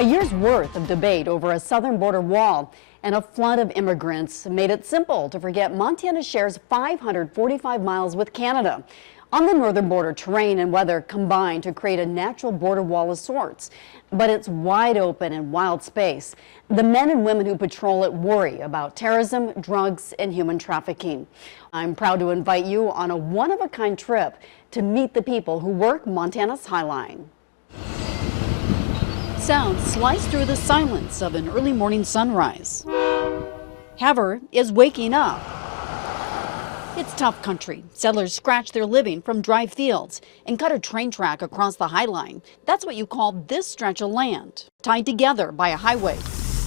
A year's worth of debate over a southern border wall and a flood of immigrants made it simple to forget Montana shares 545 miles with Canada. On the northern border, terrain and weather combine to create a natural border wall of sorts, but it's wide open and wild space. The men and women who patrol it worry about terrorism, drugs, and human trafficking. I'm proud to invite you on a one-of-a-kind trip to meet the people who work Montana's High Line. Sounds slice through the silence of an early morning sunrise. Havre is waking up. It's tough country. Settlers scratch their living from dry fields and cut a train track across the High Line. That's what you call this stretch of land, tied together by a highway.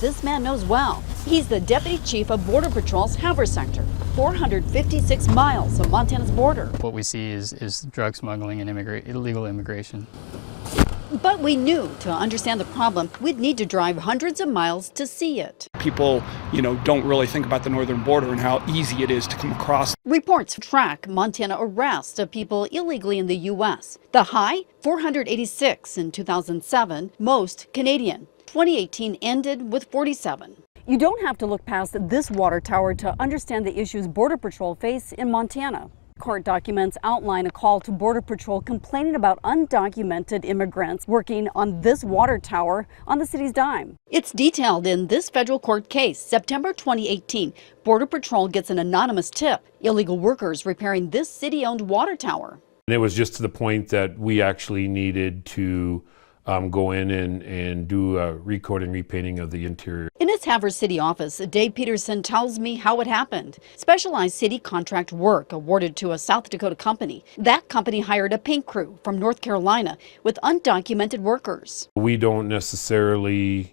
This man knows well. He's the Deputy Chief of Border Patrol's Havre sector, 456 miles of Montana's border. What we see is drug smuggling and illegal immigration. But we knew to understand the problem, we'd need to drive hundreds of miles to see it. People, don't really think about the northern border and how easy it is to come across. Reports track Montana arrests of people illegally in the U.S. The high, 486 in 2007, most Canadian. 2018 ended with 47. You don't have to look past this water tower to understand the issues Border Patrol face in Montana. Court documents outline a call to Border Patrol complaining about undocumented immigrants working on this water tower on the city's dime. It's detailed in this federal court case. September 2018, Border Patrol gets an anonymous tip. Illegal workers repairing this city-owned water tower. And it was just to the point that we actually needed to go in and do a recoat and repainting of the interior. In his Havre City office, Dave Peterson tells me how it happened. Specialized city contract work awarded to a South Dakota company. That company hired a paint crew from North Carolina with undocumented workers. We don't necessarily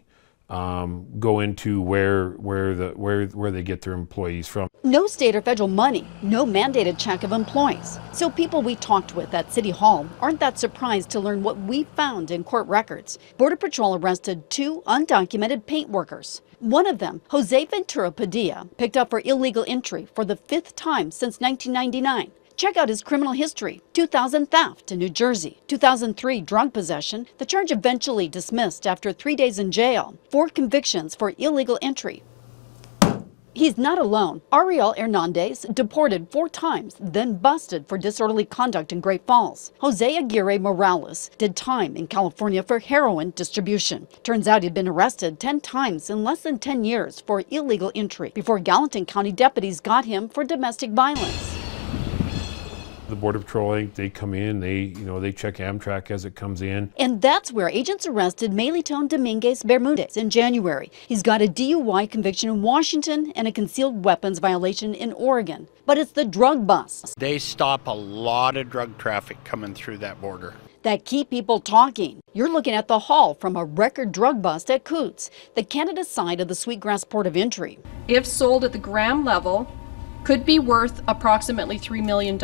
go into where they get their employees from. No state or federal money, no mandated check of employees. So people we talked with at City Hall aren't that surprised to learn what we found in court records. Border Patrol arrested 2 undocumented paint workers. One of them, Jose Ventura Padilla, picked up for illegal entry for the 5th time since 1999. Check out his criminal history: 2000 theft in New Jersey, 2003 drug possession, the charge eventually dismissed after 3 days in jail, 4 convictions for illegal entry. He's not alone. Ariel Hernandez, deported 4 times, then busted for disorderly conduct in Great Falls. Jose Aguirre Morales did time in California for heroin distribution. Turns out he'd been arrested 10 times in less than 10 years for illegal entry before Gallatin County deputies got him for domestic violence. The Border Patrol, they come in, they check Amtrak as it comes in. And that's where agents arrested Melitón Dominguez Bermudez in January. He's got a DUI conviction in Washington and a concealed weapons violation in Oregon. But it's the drug busts They stop a lot of drug traffic coming through that border that keep people talking. You're looking at the haul from a record drug bust at Coots, the Canada side of the Sweetgrass port of entry. If sold at the gram level, could be worth approximately $3 million.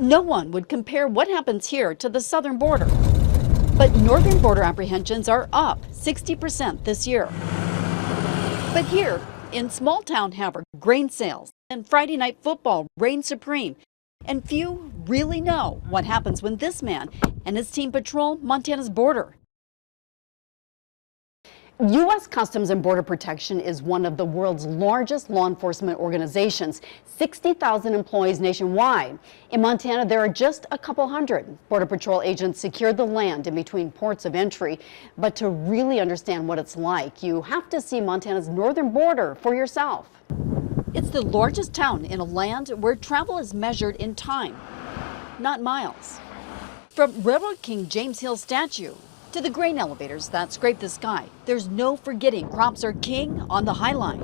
No one would compare what happens here to the southern border. But northern border apprehensions are up 60% this year. But here in small town Havre, grain sales and Friday night football reign supreme. And few really know what happens when this man and his team patrol Montana's border. U.S. Customs and Border Protection is one of the world's largest law enforcement organizations, 60,000 employees nationwide. In Montana, there are just a couple hundred. Border Patrol agents secured the land in between ports of entry. But to really understand what it's like, you have to see Montana's northern border for yourself. It's the largest town in a land where travel is measured in time, not miles. From Railroad King James Hill statue to the grain elevators that scrape the sky, there's no forgetting crops are king on the High Line.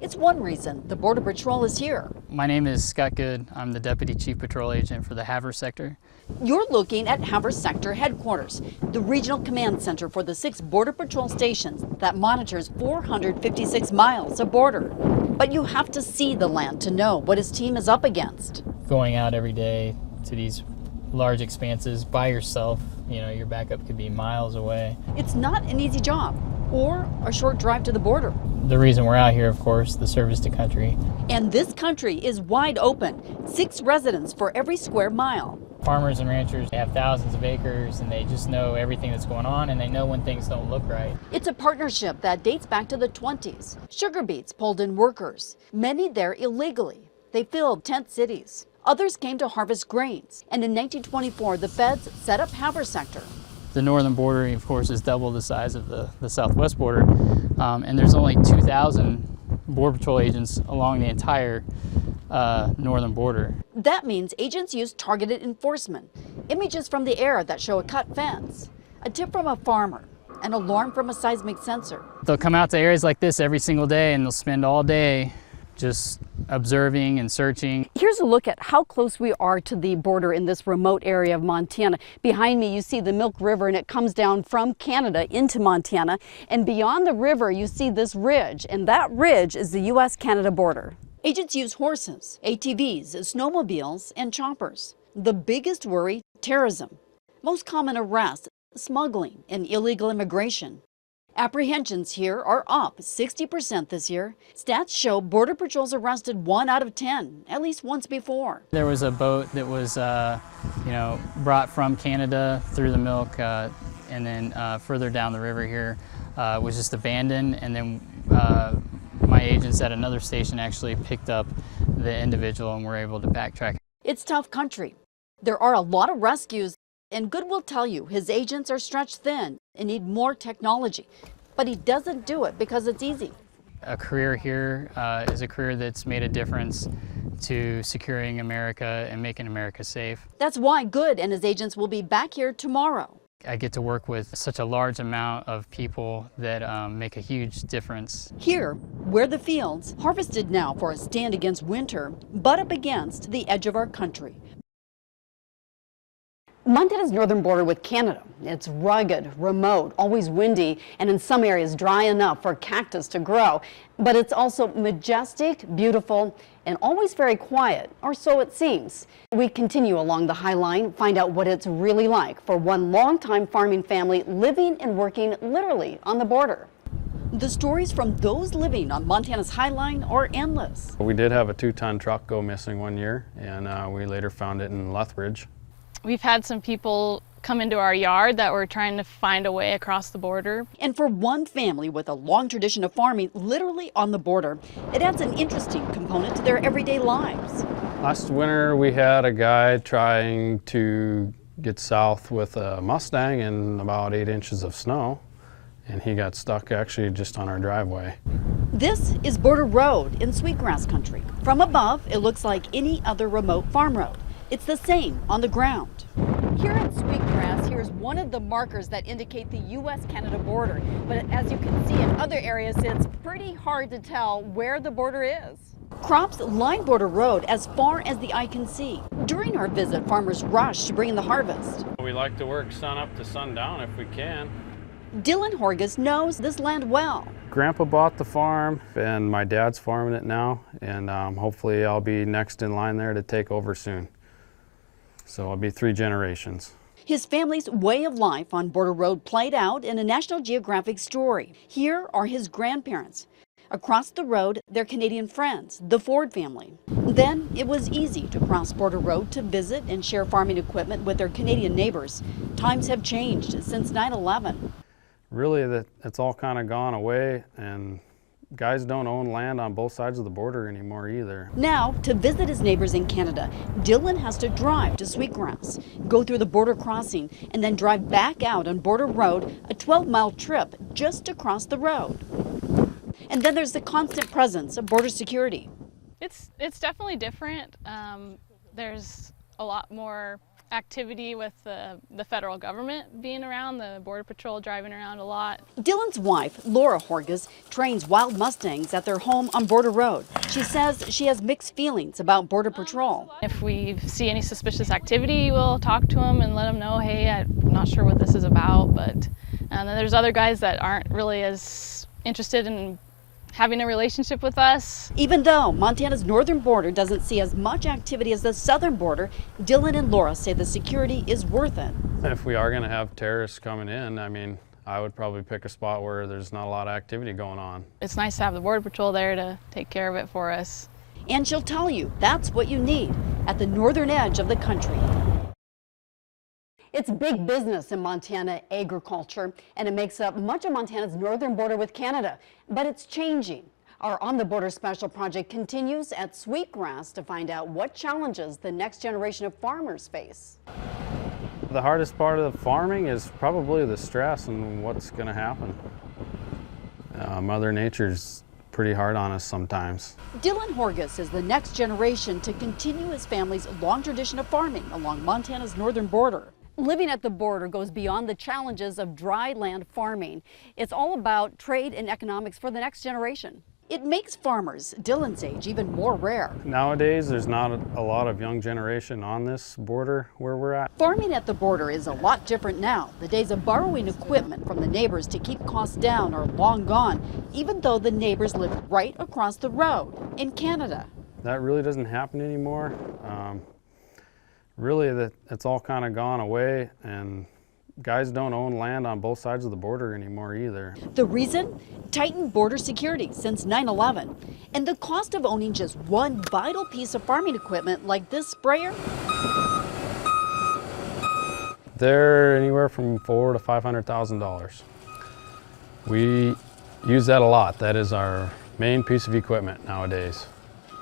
It's one reason the Border Patrol is here. My name is Scott Good. I'm the Deputy Chief Patrol Agent for the Havre sector. You're looking at Havre Sector Headquarters, the regional command center for the 6 Border Patrol stations that monitors 456 miles of border. But you have to see the land to know what his team is up against. Going out every day to these large expanses by yourself, your backup could be miles away. It's not an easy job or a short drive to the border. The reason we're out here, of course, the service to country. And this country is wide open, 6 residents for every square mile. Farmers and ranchers, they have thousands of acres and they just know everything that's going on and they know when things don't look right. It's a partnership that dates back to the 20s. Sugar beets pulled in workers, many there illegally. They filled tent cities. Others came to harvest grains. And in 1924, the feds set up Havre sector. The northern border, of course, is double the size of the southwest border. And there's only 2,000 Border Patrol agents along the entire northern border. That means agents use targeted enforcement, images from the air that show a cut fence, a tip from a farmer, an alarm from a seismic sensor. They'll come out to areas like this every single day and they'll spend all day just observing and searching. Here's a look at how close we are to the border in this remote area of Montana. Behind me you see the Milk River and it comes down from Canada into Montana. And beyond the river you see this ridge, and that ridge is the U.S.-Canada border. Agents use horses, ATVs, snowmobiles, and choppers. The biggest worry, terrorism. Most common arrests, smuggling and illegal immigration. Apprehensions here are up 60% this year. Stats show Border Patrol's arrested 1 out of 10, at least once before. There was a boat that was, brought from Canada through the milk, and then further down the river here was just abandoned, and then my agents at another station actually picked up the individual and were able to backtrack. It's tough country. There are a lot of rescues, and Good will tell you his agents are stretched thin and need more technology. But he doesn't do it because it's easy. A career here is a career that's made a difference to securing America and making America safe. That's why Good and his agents will be back here tomorrow. I get to work with such a large amount of people that make a huge difference. Here, where the fields, harvested now for a stand against winter, but up against the edge of our country. Montana's northern border with Canada. It's rugged, remote, always windy, and in some areas dry enough for cactus to grow. But it's also majestic, beautiful, and always very quiet, or so it seems. We continue along the High Line, find out what it's really like for one longtime farming family living and working literally on the border. The stories from those living on Montana's High Line are endless. We did have a 2-ton truck go missing one year, and we later found it in Lethbridge. We've had some people come into our yard that were trying to find a way across the border. And for one family with a long tradition of farming literally on the border, it adds an interesting component to their everyday lives. Last winter we had a guy trying to get south with a Mustang in about 8 inches of snow, and he got stuck actually just on our driveway. This is Border Road in Sweetgrass Country. From above, it looks like any other remote farm road. It's the same on the ground. Here at Sweetgrass, here's one of the markers that indicate the U.S.-Canada border. But as you can see in other areas, it's pretty hard to tell where the border is. Crops line Border Road as far as the eye can see. During our visit, farmers rush to bring in the harvest. We like to work sun up to sundown if we can. Dylan Horgus knows this land well. Grandpa bought the farm, and my dad's farming it now, and hopefully I'll be next in line there to take over soon. So it'll be 3 generations. His family's way of life on Border Road played out in a National Geographic story. Here are his grandparents. Across the road, their Canadian friends, the Ford family. Then it was easy to cross Border Road to visit and share farming equipment with their Canadian neighbors. Times have changed since 9/11. Really, it's all kind of gone away, and guys don't own land on both sides of the border anymore either. Now, to visit his neighbors in Canada, Dylan has to drive to Sweetgrass, go through the border crossing, and then drive back out on Border Road, a 12-mile trip just to cross the road. And then there's the constant presence of border security. It's definitely different. There's a lot more activity with the federal government being around, the Border Patrol driving around a lot. Dylan's wife, Laura Horgus, trains wild Mustangs at their home on Border Road. She says she has mixed feelings about Border Patrol. If we see any suspicious activity, we'll talk to them and let them know, hey, I'm not sure what this is about, but and then there's other guys that aren't really as interested in having a relationship with us. Even though Montana's northern border doesn't see as much activity as the southern border, Dylan and Laura say the security is worth it. If we are going to have terrorists coming in, I mean, I would probably pick a spot where there's not a lot of activity going on. It's nice to have the Border Patrol there to take care of it for us. And she'll tell you that's what you need at the northern edge of the country. It's big business in Montana, agriculture, and it makes up much of Montana's northern border with Canada. But it's changing. Our On the Border Special Project continues at Sweetgrass to find out what challenges the next generation of farmers face. The hardest part of the farming is probably the stress and what's going to happen. Mother Nature's pretty hard on us sometimes. Dylan Horgus is the next generation to continue his family's long tradition of farming along Montana's northern border. Living at the border goes beyond the challenges of dry land farming. It's all about trade and economics for the next generation. It makes farmers Dylan's age even more rare. Nowadays, there's not a lot of young generation on this border where we're at. Farming at the border is a lot different now. The days of borrowing equipment from the neighbors to keep costs down are long gone, even though the neighbors live right across the road in Canada. That really doesn't happen anymore. Really, it's all kind of gone away, and guys don't own land on both sides of the border anymore either. The reason? Tightened border security since 9/11. And the cost of owning just one vital piece of farming equipment like this sprayer? They're anywhere from $400,000 to $500,000. We use that a lot. That is our main piece of equipment nowadays.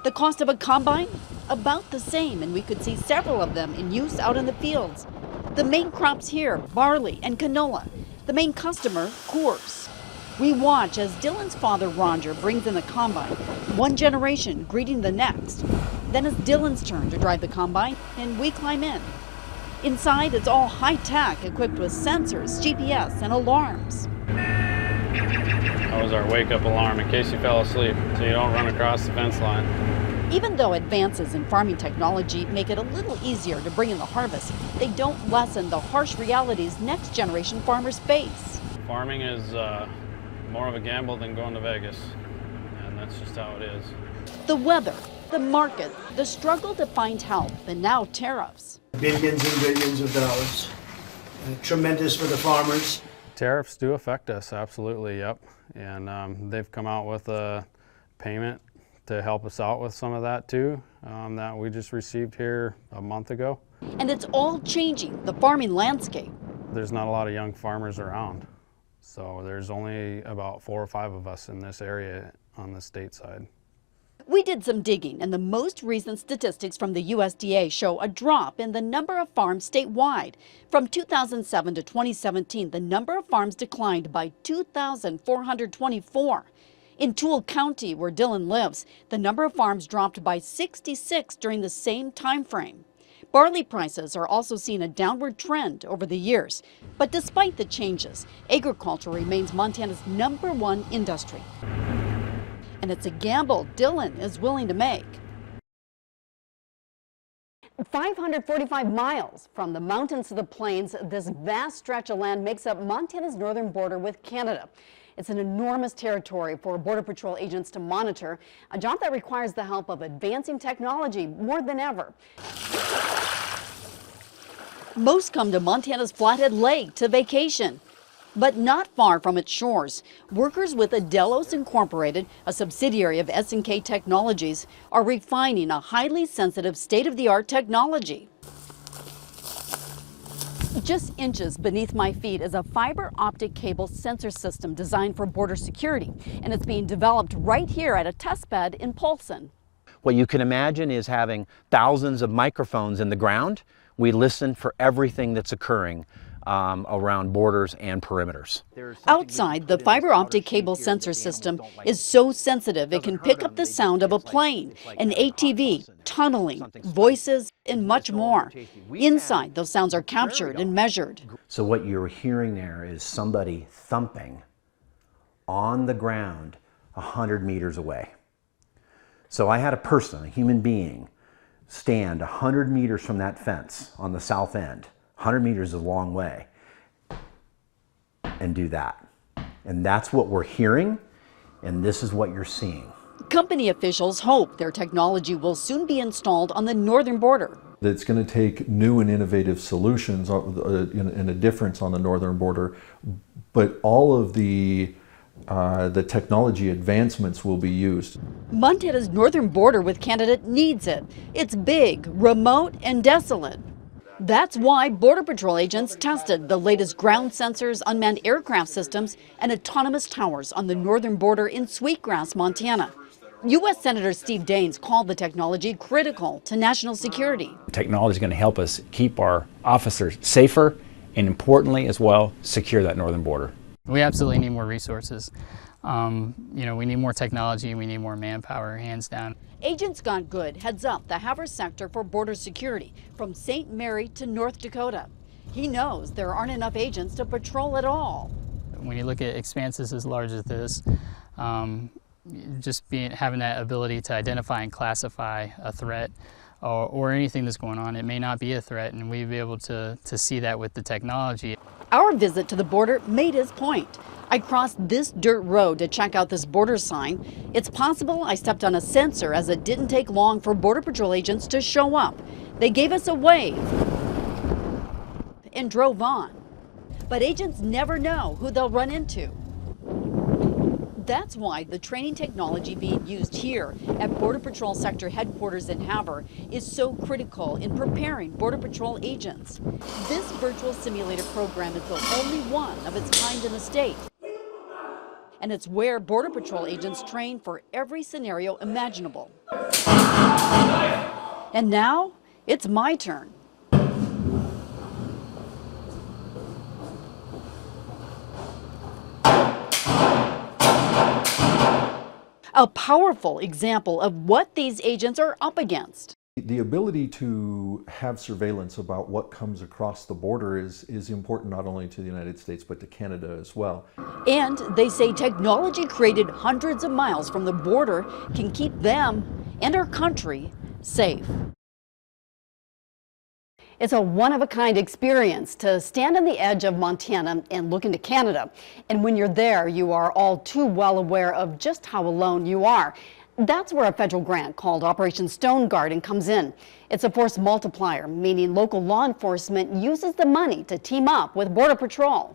The cost of a combine? About the same, and we could see several of them in use out in the fields. The main crops here, barley and canola. The main customer, Coors. We watch as Dylan's father, Roger, brings in the combine, one generation greeting the next. Then it's Dylan's turn to drive the combine, and we climb in. Inside, it's all high-tech, equipped with sensors, GPS, and alarms. That was our wake-up alarm in case you fell asleep, so you don't run across the fence line. Even though advances in farming technology make it a little easier to bring in the harvest, they don't lessen the harsh realities next-generation farmers face. Farming is more of a gamble than going to Vegas, and that's just how it is. The weather, the market, the struggle to find help, and now tariffs. Billions and billions of dollars. Tremendous for the farmers. Tariffs do affect us, absolutely, yep. And they've come out with a payment to help us out with some of that too, that we just received here a month ago. And it's all changing the farming landscape. There's not a lot of young farmers around, so there's only about 4 or 5 of us in this area on the state side. We did some digging, and the most recent statistics from the USDA show a drop in the number of farms statewide. From 2007 to 2017, the number of farms declined by 2,424. In Toole County, where Dylan lives, the number of farms dropped by 66 during the same time frame. Barley prices are also seeing a downward trend over the years. But despite the changes, agriculture remains Montana's #1 industry. And it's a gamble Dylan is willing to make. 545 miles from the mountains to the plains, this vast stretch of land makes up Montana's northern border with Canada. It's an enormous territory for Border Patrol agents to monitor, a job that requires the help of advancing technology more than ever. Most come to Montana's Flathead Lake to vacation, but not far from its shores. Workers with Adelos Incorporated, a subsidiary of S&K Technologies, are refining a highly sensitive state-of-the-art technology. Just inches beneath my feet is a fiber optic cable sensor system designed for border security, and it's being developed right here at a test bed in Polson. What you can imagine is having thousands of microphones in the ground. We listen for everything that's occurring around borders and perimeters. Outside, the fiber optic cable sensor system is so sensitive it can pick up the sound of a plane, an ATV, tunneling, voices, and much more. Inside, those sounds are captured and measured. So what you're hearing there is somebody thumping on the ground 100 meters away. So I had a person, a human being, stand 100 meters from that fence on the south end. 100 meters is a long way, and do that. And that's what we're hearing, and this is what you're seeing. Company officials hope their technology will soon be installed on the northern border. It's going to take new and innovative solutions in a difference on the northern border, but all of the technology advancements will be used. Montana's northern border with Canada needs it. It's big, remote, and desolate. That's why Border Patrol agents tested the latest ground sensors, unmanned aircraft systems, and autonomous towers on the northern border in Sweetgrass, Montana. U.S. Senator Steve Daines called the technology critical to national security. Technology is going to help us keep our officers safer and, importantly as well, secure that northern border. We absolutely need more resources. We need more technology and we need more manpower, hands down. Agent Scott Good heads up the Havre sector for border security from St. Mary to North Dakota. He knows there aren't enough agents to patrol at all. When you look at expanses as large as this, just having that ability to identify and classify a threat or anything that's going on, it may not be a threat, and we'd be able to see that with the technology. Our visit to the border made his point. I crossed this dirt road to check out this border sign. It's possible I stepped on a sensor, as it didn't take long for Border Patrol agents to show up. They gave us a wave and drove on. But agents never know who they'll run into. That's why the training technology being used here at Border Patrol Sector Headquarters in Havre is so critical in preparing Border Patrol agents. This virtual simulator program is the only one of its kind in the state. And it's where Border Patrol agents train for every scenario imaginable. And now, it's my turn. A powerful example of what these agents are up against. The ability to have surveillance about what comes across the border is important not only to the United States but to Canada as well. And they say technology created hundreds of miles from the border can keep them and our country safe. It's a one-of-a-kind experience to stand on the edge of Montana and look into Canada. And when you're there, you are all too well aware of just how alone you are. That's where a federal grant called Operation Stone Garden comes in. It's a force multiplier, meaning local law enforcement uses the money to team up with Border Patrol.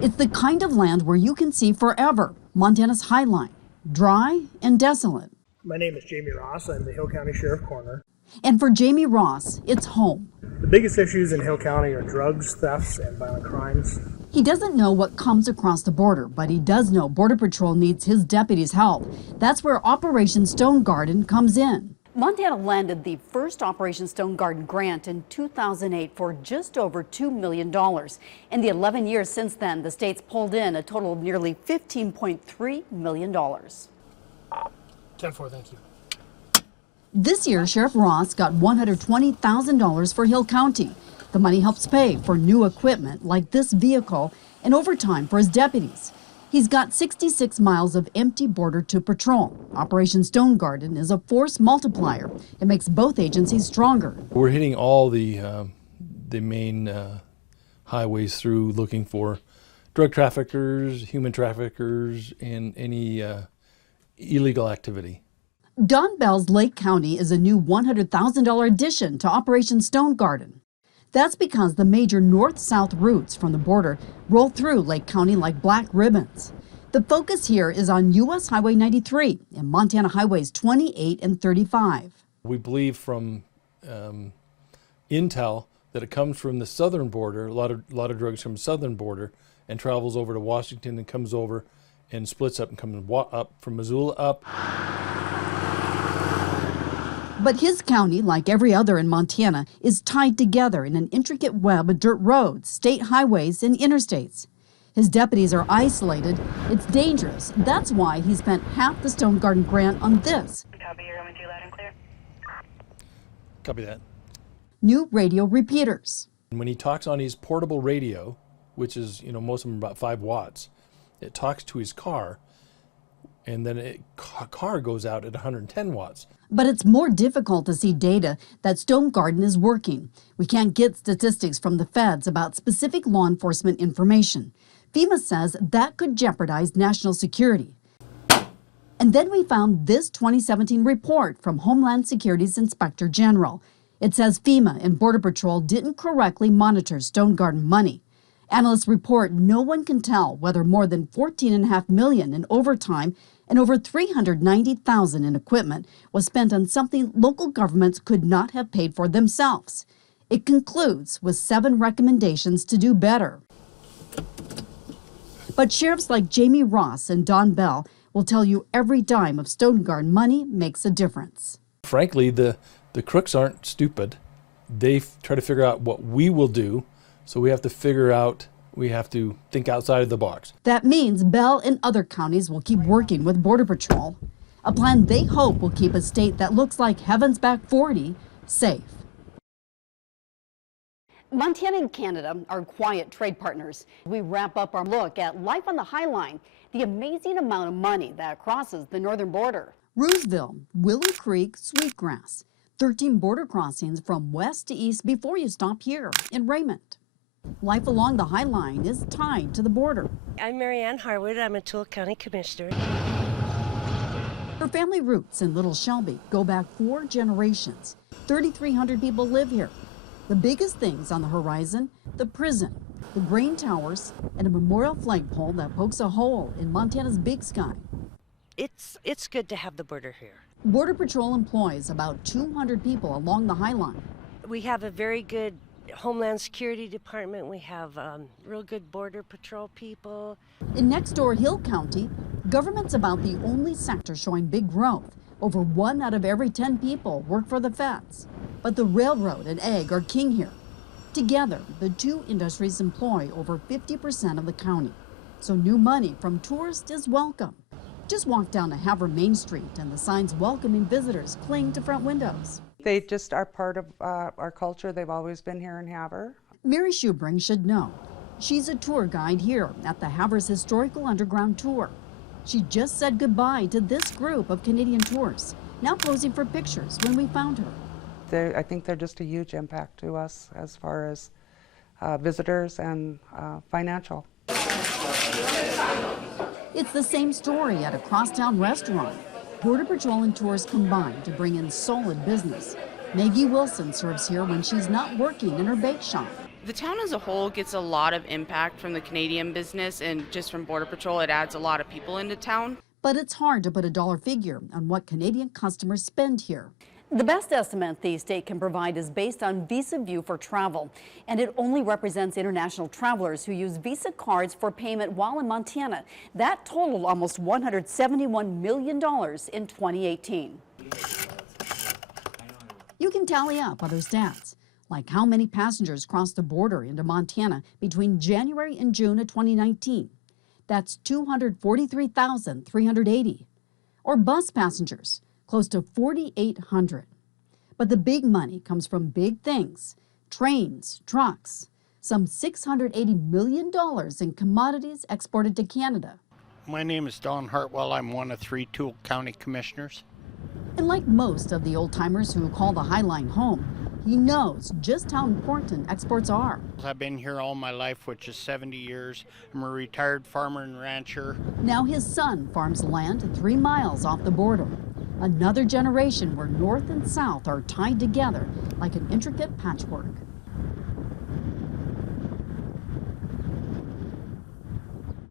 It's the kind of land where you can see forever Montana's High Line, dry and desolate. My name is Jamie Ross. I'm the Hill County Sheriff Coroner. And for Jamie Ross, it's home. The biggest issues in Hill County are drugs, thefts, and violent crimes. He doesn't know what comes across the border, but he does know Border Patrol needs his deputies' help. That's where Operation Stone Garden comes in. Montana landed the first Operation Stone Garden grant in 2008 for just over $2 million. In the 11 years since then, the state's pulled in a total of nearly $15.3 million. 10-4, thank you. This year, Sheriff Ross got $120,000 for Hill County. The money helps pay for new equipment like this vehicle and overtime for his deputies. He's got 66 miles of empty border to patrol. Operation Stone Garden is a force multiplier. It makes both agencies stronger. We're hitting all the main highways through looking for drug traffickers, human traffickers, and any illegal activity. Don Bell's Lake County is a new $100,000 addition to Operation Stone Garden. That's because the major north-south routes from the border roll through Lake County like black ribbons. The focus here is on U.S. Highway 93 and Montana Highways 28 and 35. We believe from intel that it comes from the southern border, a lot of drugs from the southern border, and travels over to Washington and comes over and splits up and comes up from Missoula up. But his county, like every other in Montana, is tied together in an intricate web of dirt roads, state highways, and interstates. His deputies are isolated. It's dangerous. That's why he spent half the Stone Garden grant on this. Copy, you're coming through loud and clear. Copy that. New radio repeaters. When he talks on his portable radio, which is, most of them are about 5 watts, it talks to his car, and then a car goes out at 110 watts. But it's more difficult to see data that Stone Garden is working. We can't get statistics from the feds about specific law enforcement information. FEMA says that could jeopardize national security. And then we found this 2017 report from Homeland Security's Inspector General. It says FEMA and Border Patrol didn't correctly monitor Stone Garden money. Analysts report no one can tell whether more than $14.5 million in overtime and over $390,000 in equipment was spent on something local governments could not have paid for themselves. It concludes with 7 recommendations to do better. But sheriffs like Jamie Ross and Don Bell will tell you every dime of Stone Garden money makes a difference. Frankly, the crooks aren't stupid. They try to figure out what we will do, so we have to think outside of the box. That means Bell and other counties will keep working with Border Patrol, a plan they hope will keep a state that looks like heaven's back 40 safe. Montana and Canada are quiet trade partners. We wrap up our look at life on the High Line, the amazing amount of money that crosses the northern border. Rooseville, Willow Creek, Sweetgrass, 13 border crossings from west to east before you stop here in Raymond. Life along the High Line is tied to the border. I'm Marianne Harwood. I'm a Toole County Commissioner. Her family roots in Little Shelby go back 4 generations. 3,300 people live here. The biggest things on the horizon, the prison, the grain towers, and a memorial flagpole that pokes a hole in Montana's big sky. It's good to have the border here. Border Patrol employs about 200 people along the High Line. We have a very good Homeland Security Department. We have real good Border Patrol people. In next door Hill County, government's about the only sector showing big growth. Over 1 out of every 10 people work for the feds. But the railroad and ag are king here. Together, the 2 industries employ over 50% of the county. So new money from tourists is welcome. Just walk down to Havre Main Street and the signs welcoming visitors cling to front windows. They just are part of our culture. They've always been here in Havre. Mary Schubring should know. She's a tour guide here at the Havre's Historical Underground Tour. She just said goodbye to this group of Canadian tours, now posing for pictures when we found her. I think they're just a huge impact to us as far as visitors and financial. It's the same story at a crosstown restaurant. Border Patrol and tours combine to bring in solid business. Maggie Wilson serves here when she's not working in her bake shop. The town as a whole gets a lot of impact from the Canadian business, and just from Border Patrol, it adds a lot of people into town. But it's hard to put a dollar figure on what Canadian customers spend here. The best estimate the state can provide is based on Visa View for travel, and it only represents international travelers who use Visa cards for payment while in Montana. That totaled almost $171 million in 2018. You can tally up other stats, like how many passengers crossed the border into Montana between January and June of 2019. That's 243,380. Or bus passengers, close to 4,800. But the big money comes from big things, trains, trucks, some $680 million in commodities exported to Canada. My name is Don Hartwell. I'm one of 3 Toole County Commissioners. And like most of the old-timers who call the High Line home, he knows just how important exports are. I've been here all my life, which is 70 years. I'm a retired farmer and rancher. Now his son farms land 3 miles off the border. Another generation where North and South are tied together like an intricate patchwork.